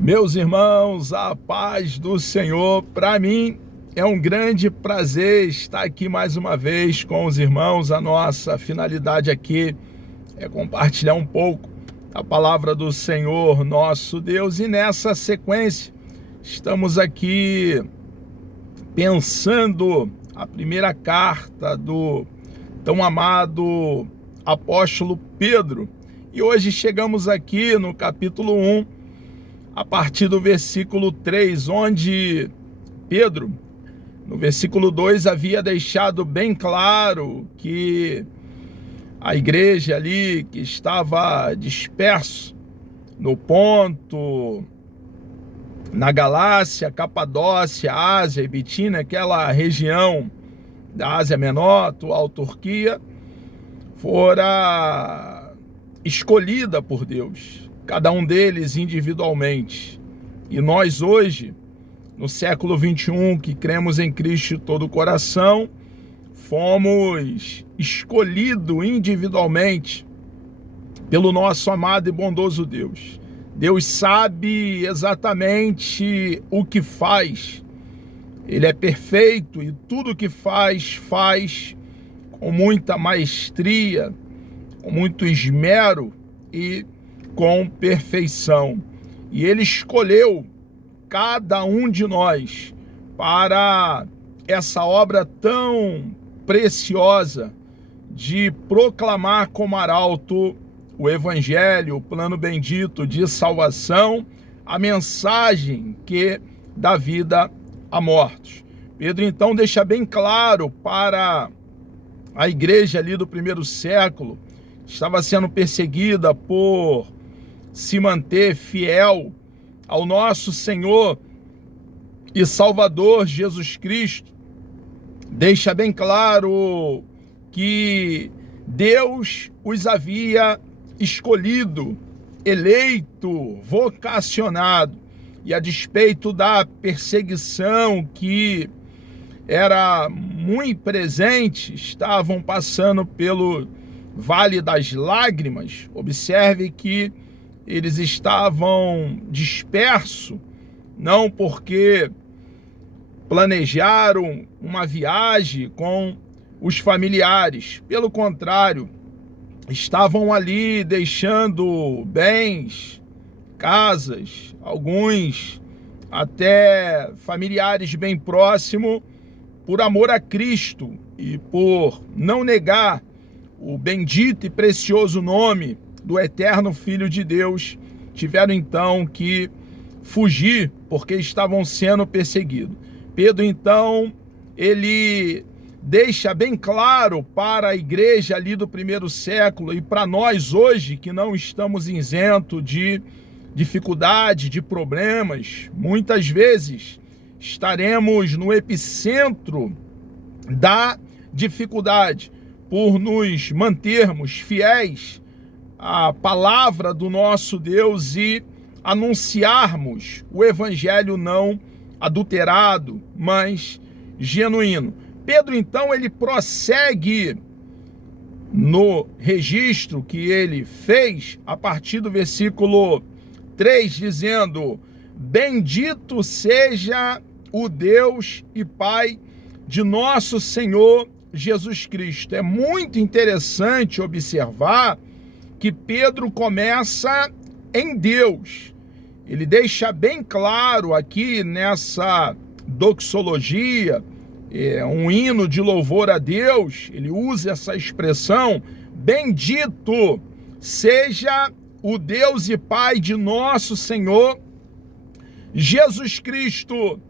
Meus irmãos, a paz do Senhor. Para mim é um grande prazer estar aqui mais uma vez com os irmãos. A nossa finalidade aqui é compartilhar um pouco a palavra do Senhor, nosso Deus. E nessa sequência, estamos aqui pensando a primeira carta do tão amado apóstolo Pedro. E hoje chegamos aqui no capítulo 1, a partir do versículo 3, onde Pedro, no versículo 2, havia deixado bem claro que a igreja ali que estava disperso no Ponto, na Galácia, Capadócia, Ásia e Bitínia, aquela região da Ásia Menor, atual Turquia, fora escolhida por Deus, cada um deles individualmente. E nós hoje, no século 21, que cremos em Cristo de todo o coração, fomos escolhidos individualmente pelo nosso amado e bondoso Deus. Deus sabe exatamente o que faz. Ele é perfeito e tudo que faz com muita maestria, com muito esmero e com perfeição. E Ele escolheu cada um de nós para essa obra tão preciosa de proclamar como arauto o Evangelho, o plano bendito de salvação, a mensagem que dá vida a mortos. Pedro então deixa bem claro para a igreja ali do primeiro século, estava sendo perseguida por se manter fiel ao nosso Senhor e Salvador Jesus Cristo. Deixa bem claro que Deus os havia escolhido, eleito, vocacionado, e a despeito da perseguição que era muito presente, estavam passando pelo Vale das Lágrimas. Observe que eles estavam dispersos, não porque planejaram uma viagem com os familiares, pelo contrário, estavam ali deixando bens, casas, alguns até familiares bem próximos, por amor a Cristo e por não negar o bendito e precioso nome do eterno Filho de Deus, tiveram então que fugir porque estavam sendo perseguidos. Pedro então, ele deixa bem claro para a igreja ali do primeiro século e para nós hoje que não estamos isentos de dificuldade, de problemas, muitas vezes estaremos no epicentro da dificuldade por nos mantermos fiéis à palavra do nosso Deus e anunciarmos o evangelho não adulterado, mas genuíno. Pedro, então, ele prossegue no registro que ele fez a partir do versículo 3, dizendo: bendito seja o Deus e Pai de nosso Senhor Jesus Cristo. É muito interessante observar que Pedro começa em Deus. Ele deixa bem claro aqui nessa doxologia, um hino de louvor a Deus, ele usa essa expressão: bendito seja o Deus e Pai de nosso Senhor Jesus Cristo.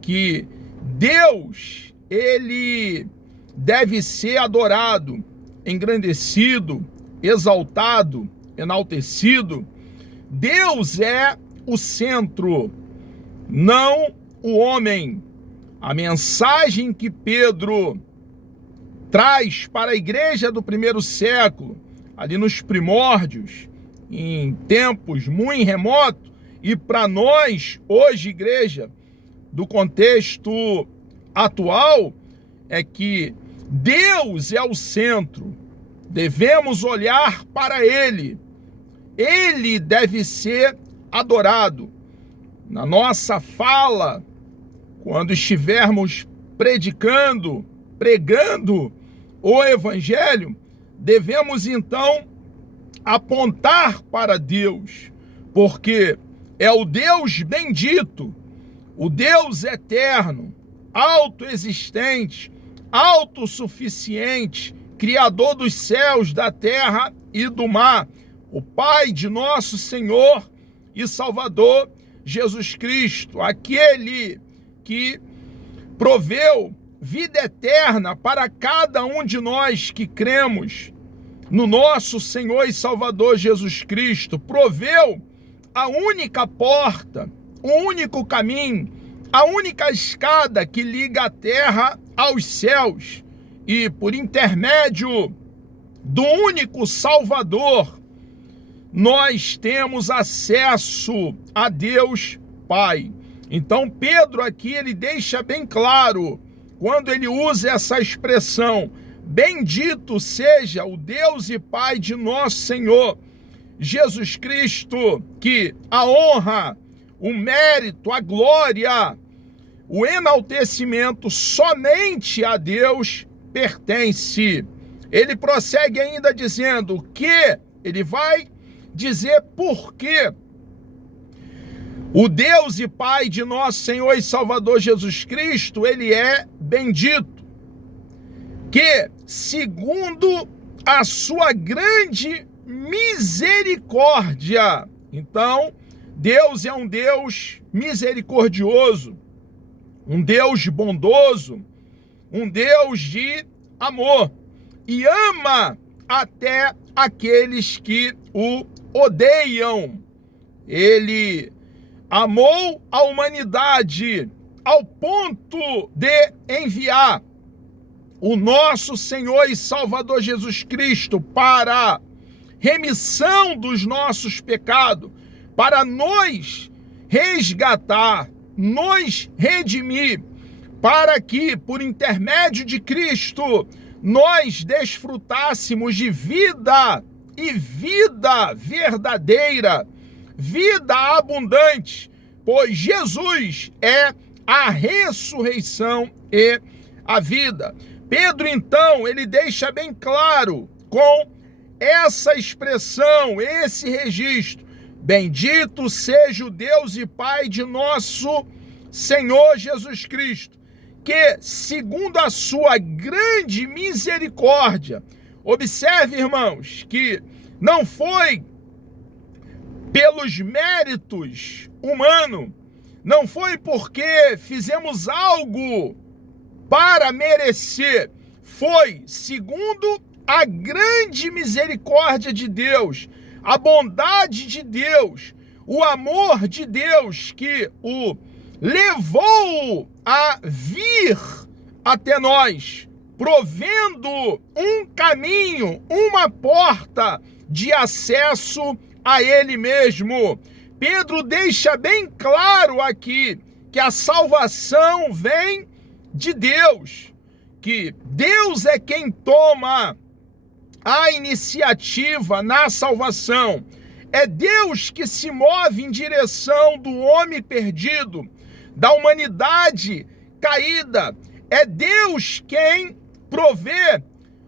Que Deus, ele deve ser adorado, engrandecido, exaltado, enaltecido. Deus é o centro, não o homem. A mensagem que Pedro traz para a igreja do primeiro século, ali nos primórdios, em tempos muito remotos, e para nós, hoje, igreja, do contexto atual, é que Deus é o centro, devemos olhar para Ele, Ele deve ser adorado. na nossa fala, quando estivermos pregando o Evangelho, devemos então apontar para Deus, porque é o Deus bendito, o Deus eterno, autoexistente, autossuficiente, Criador dos céus, da terra e do mar, o Pai de nosso Senhor e Salvador Jesus Cristo, aquele que proveu vida eterna para cada um de nós que cremos no nosso Senhor e Salvador Jesus Cristo, proveu a única porta, o único caminho, a única escada que liga a terra aos céus, e por intermédio do único Salvador, nós temos acesso a Deus Pai. Então Pedro aqui, ele deixa bem claro, quando ele usa essa expressão, bendito seja o Deus e Pai de nosso Senhor Jesus Cristo, que a honra, o mérito, a glória, o enaltecimento somente a Deus pertence. Ele prossegue ainda dizendo que ele vai dizer por que o Deus e Pai de nosso Senhor e Salvador Jesus Cristo, ele é bendito. Que, segundo a sua grande misericórdia, então, Deus é um Deus misericordioso, um Deus bondoso, um Deus de amor, e ama até aqueles que o odeiam. Ele amou a humanidade ao ponto de enviar o nosso Senhor e Salvador Jesus Cristo para remissão dos nossos pecados, para nos resgatar, nos redimir, para que, por intermédio de Cristo, nós desfrutássemos de vida, e vida verdadeira, vida abundante, pois Jesus é a ressurreição e a vida. Pedro, então, ele deixa bem claro com essa expressão, esse registro: bendito seja o Deus e Pai de nosso Senhor Jesus Cristo, que, segundo a sua grande misericórdia, observe, irmãos, que não foi pelos méritos humanos, não foi porque fizemos algo para merecer, foi segundo a grande misericórdia de Deus, a bondade de Deus, o amor de Deus que o levou a vir até nós, provendo um caminho, uma porta de acesso a Ele mesmo. Pedro deixa bem claro aqui que a salvação vem de Deus, que Deus é quem toma a iniciativa na salvação. É Deus que se move em direção do homem perdido, da humanidade caída. É Deus quem provê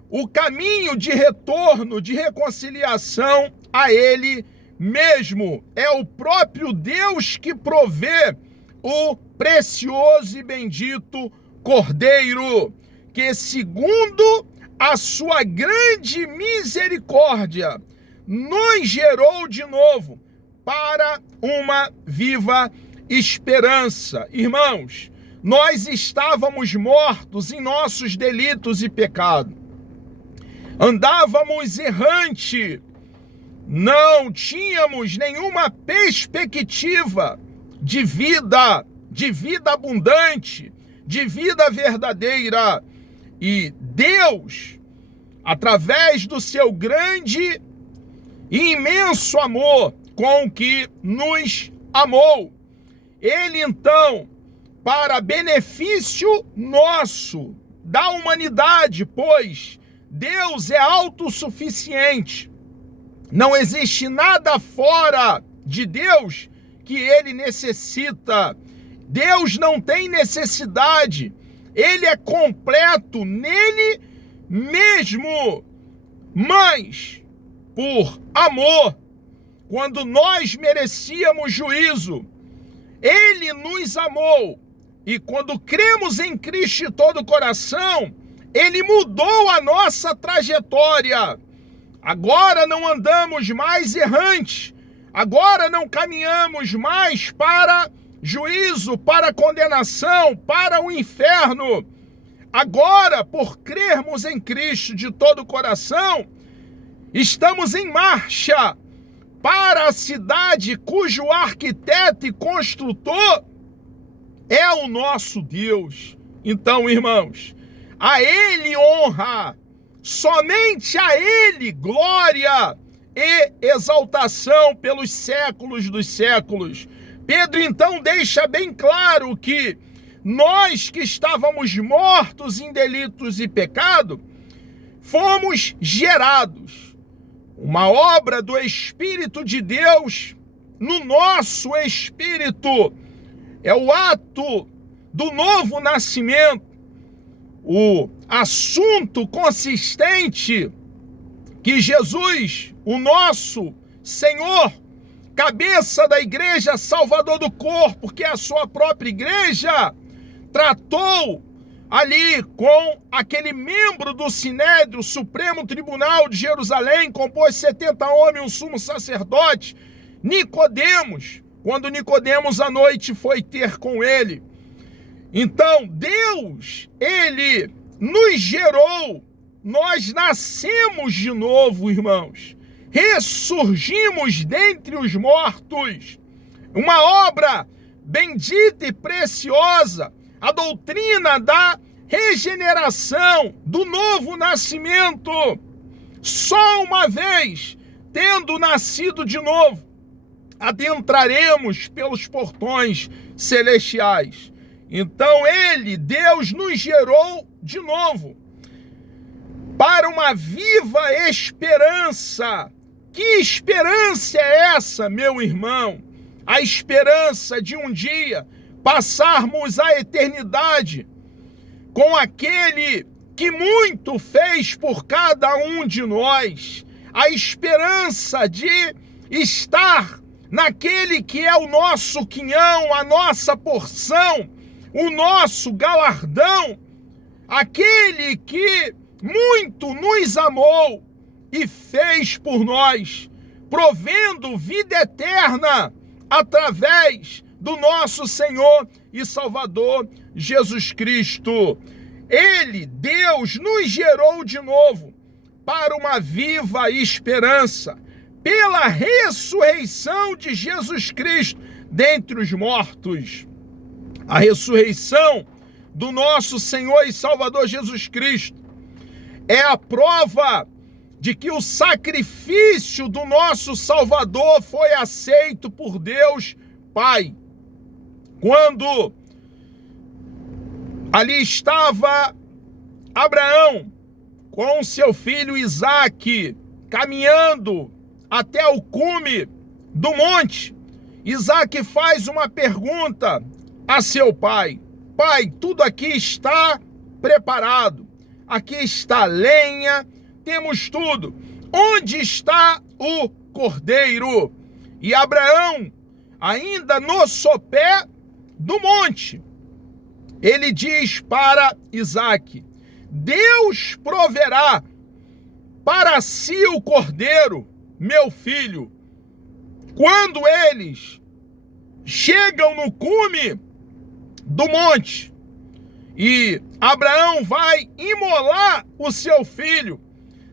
o caminho de retorno, de reconciliação a Ele mesmo. É o próprio Deus que provê o precioso e bendito Cordeiro, que, segundo a sua grande misericórdia, nos gerou de novo para uma viva esperança. Irmãos, nós estávamos mortos em nossos delitos e pecados, andávamos errante, não tínhamos nenhuma perspectiva de vida abundante, de vida verdadeira. E Deus, através do seu grande e imenso amor com que nos amou, Ele então, para benefício nosso, da humanidade, pois Deus é autossuficiente, não existe nada fora de Deus que ele necessita. Deus não tem necessidade. Ele é completo nele mesmo. Mas, por amor, quando nós merecíamos juízo, ele nos amou. E quando cremos em Cristo de todo o coração, ele mudou a nossa trajetória. Agora não andamos mais errantes. Agora não caminhamos mais para juízo, para condenação, para o inferno. Agora, por crermos em Cristo de todo o coração, estamos em marcha para a cidade cujo arquiteto e construtor é o nosso Deus. Então, irmãos, a Ele honra, somente a Ele glória e exaltação pelos séculos dos séculos. Pedro então deixa bem claro que nós que estávamos mortos em delitos e pecado, fomos gerados. Uma obra do Espírito de Deus no nosso espírito. É o ato do novo nascimento. O assunto consistente que Jesus, o nosso Senhor, cabeça da igreja, salvador do corpo, que é a sua própria igreja, tratou ali com aquele membro do Sinédrio, Supremo Tribunal de Jerusalém, compôs 70 homens, um sumo sacerdote, Nicodemos, quando Nicodemos à noite foi ter com ele. Então, Deus, ele nos gerou, nós nascemos de novo, irmãos, ressurgimos dentre os mortos, uma obra bendita e preciosa, a doutrina da regeneração, do novo nascimento. Só uma vez, tendo nascido de novo, adentraremos pelos portões celestiais. Então ele, Deus, nos gerou de novo para uma viva esperança. Que esperança é essa, meu irmão? A esperança de um dia passarmos a eternidade com aquele que muito fez por cada um de nós. A esperança de estar naquele que é o nosso quinhão, a nossa porção, o nosso galardão, aquele que muito nos amou e fez por nós, provendo vida eterna através do nosso Senhor e Salvador Jesus Cristo. Ele, Deus, nos gerou de novo para uma viva esperança, pela ressurreição de Jesus Cristo dentre os mortos. A ressurreição do nosso Senhor e Salvador Jesus Cristo é a prova de que o sacrifício do nosso Salvador foi aceito por Deus Pai. Quando ali estava Abraão com seu filho Isaque, caminhando até o cume do monte, Isaque faz uma pergunta a seu pai: pai, tudo aqui está preparado, aqui está lenha, temos tudo, onde está o cordeiro? E Abraão, ainda no sopé do monte, ele diz para Isaque: Deus proverá para si o cordeiro, meu filho. Quando eles chegam no cume do monte e Abraão vai imolar o seu filho,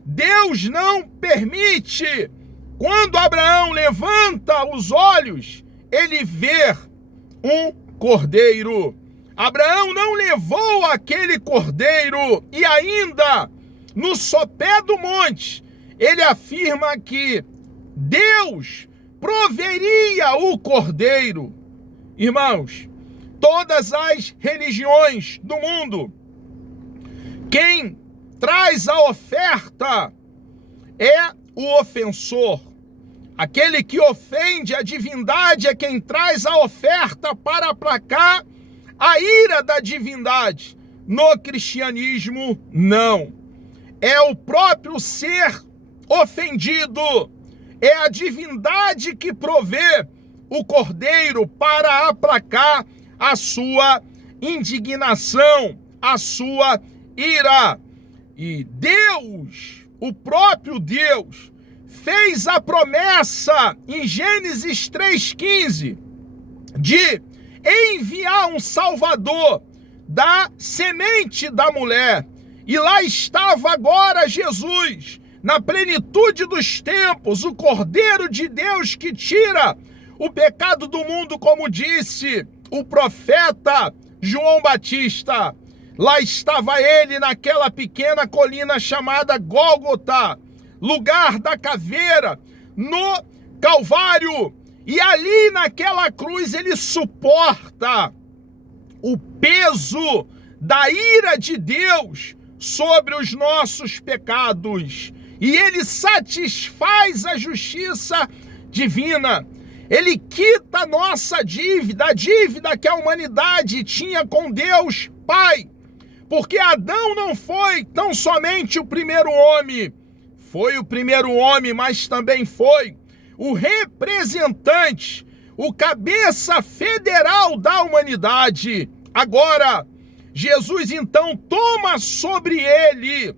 Deus não permite. Quando Abraão levanta os olhos, ele vê um cordeiro. Abraão não levou aquele cordeiro e ainda no sopé do monte, ele afirma que Deus proveria o cordeiro. Irmãos, todas as religiões do mundo, quem traz a oferta é o ofensor. Aquele que ofende a divindade é quem traz a oferta para aplacar a ira da divindade. No cristianismo, não. É o próprio ser ofendido. É a divindade que provê o cordeiro para aplacar a sua indignação, a sua ira. E Deus, o próprio Deus, fez a promessa em Gênesis 3,15 de enviar um Salvador da semente da mulher. E lá estava agora Jesus, na plenitude dos tempos, o Cordeiro de Deus que tira o pecado do mundo, como disse o profeta João Batista. Lá estava ele naquela pequena colina chamada Gólgota, lugar da caveira, no Calvário. E ali naquela cruz ele suporta o peso da ira de Deus sobre os nossos pecados. E ele satisfaz a justiça divina. Ele quita a nossa dívida, a dívida que a humanidade tinha com Deus Pai. Porque Adão não foi tão somente o primeiro homem. Foi o primeiro homem, mas também foi o representante, o cabeça federal da humanidade. Agora, Jesus então toma sobre ele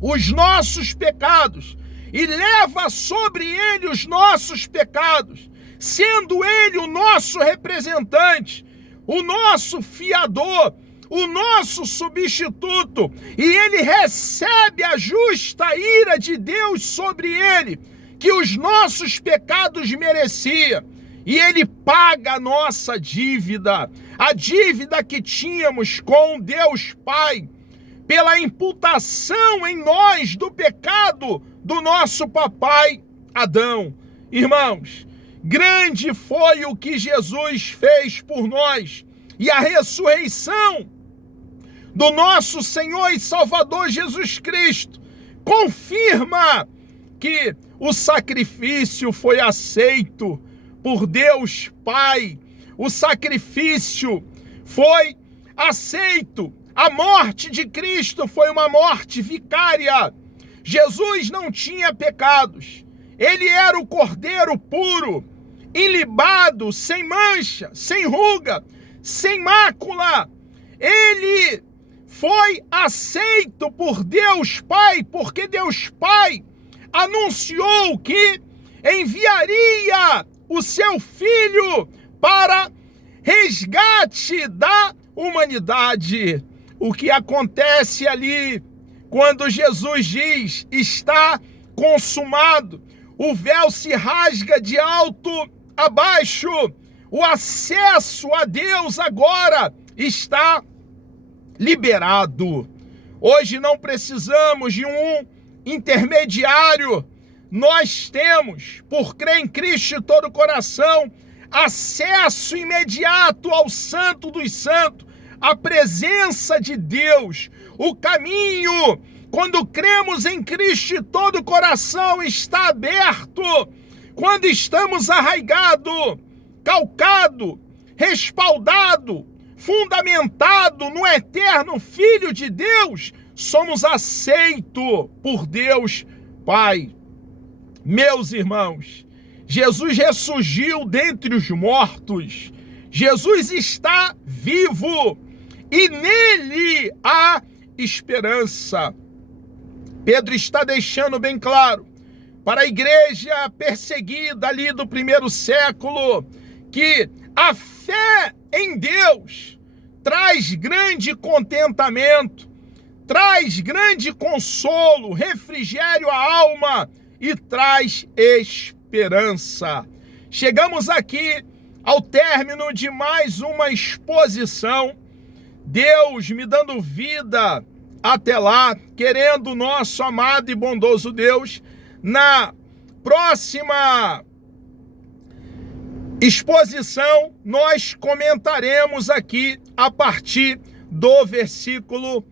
os nossos pecados e leva sobre ele os nossos pecados, sendo ele o nosso representante, o nosso fiador, o nosso substituto, e ele recebe a justa ira de Deus sobre ele, que os nossos pecados merecia, e ele paga a nossa dívida, a dívida que tínhamos com Deus Pai, pela imputação em nós do pecado do nosso papai Adão. Irmãos, grande foi o que Jesus fez por nós, e a ressurreição do nosso Senhor e Salvador Jesus Cristo confirma que o sacrifício foi aceito por Deus Pai. O sacrifício foi aceito. A morte de Cristo foi uma morte vicária. Jesus não tinha pecados. Ele era o cordeiro puro, ilibado, sem mancha, sem ruga, sem mácula. Ele foi aceito por Deus Pai, porque Deus Pai anunciou que enviaria o seu Filho para resgate da humanidade. O que acontece ali quando Jesus diz está consumado, o véu se rasga de alto a baixo, o acesso a Deus agora está liberado. Hoje não precisamos de um intermediário. Nós temos, por crer em Cristo de todo o coração, acesso imediato ao Santo dos Santos, a presença de Deus. O caminho, quando cremos em Cristo de todo o coração, está aberto. Quando estamos arraigados, calcados, respaldados, fundamentado no eterno Filho de Deus, somos aceitos por Deus Pai. Meus irmãos, Jesus ressurgiu dentre os mortos. Jesus está vivo e nele há esperança. Pedro está deixando bem claro para a igreja perseguida ali do primeiro século que a fé em Deus traz grande contentamento, traz grande consolo, refrigério à alma e traz esperança. Chegamos aqui ao término de mais uma exposição, Deus me dando vida até lá, querendo o nosso amado e bondoso Deus. Na próxima exposição, nós comentaremos aqui a partir do versículo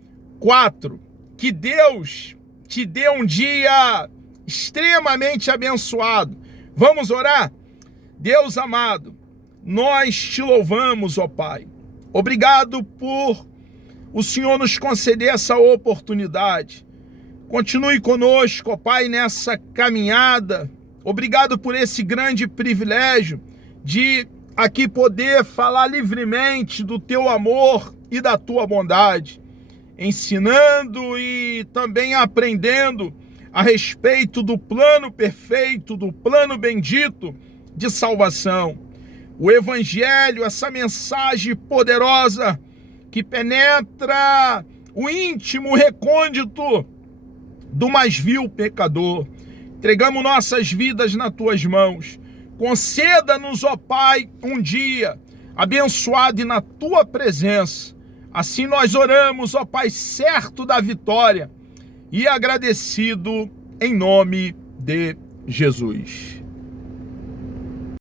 4. Que Deus te dê um dia extremamente abençoado. Vamos orar? Deus amado, nós te louvamos, ó Pai. Obrigado por o Senhor nos conceder essa oportunidade. Continue conosco, ó Pai, nessa caminhada. Obrigado por esse grande privilégio de aqui poder falar livremente do teu amor e da tua bondade, ensinando e também aprendendo a respeito do plano perfeito, do plano bendito de salvação. O Evangelho, essa mensagem poderosa que penetra o íntimo recôndito do mais vil pecador. Entregamos nossas vidas nas tuas mãos. Conceda-nos, ó Pai, um dia abençoado e na tua presença. Assim nós oramos, ó Pai, certo da vitória e agradecido em nome de Jesus.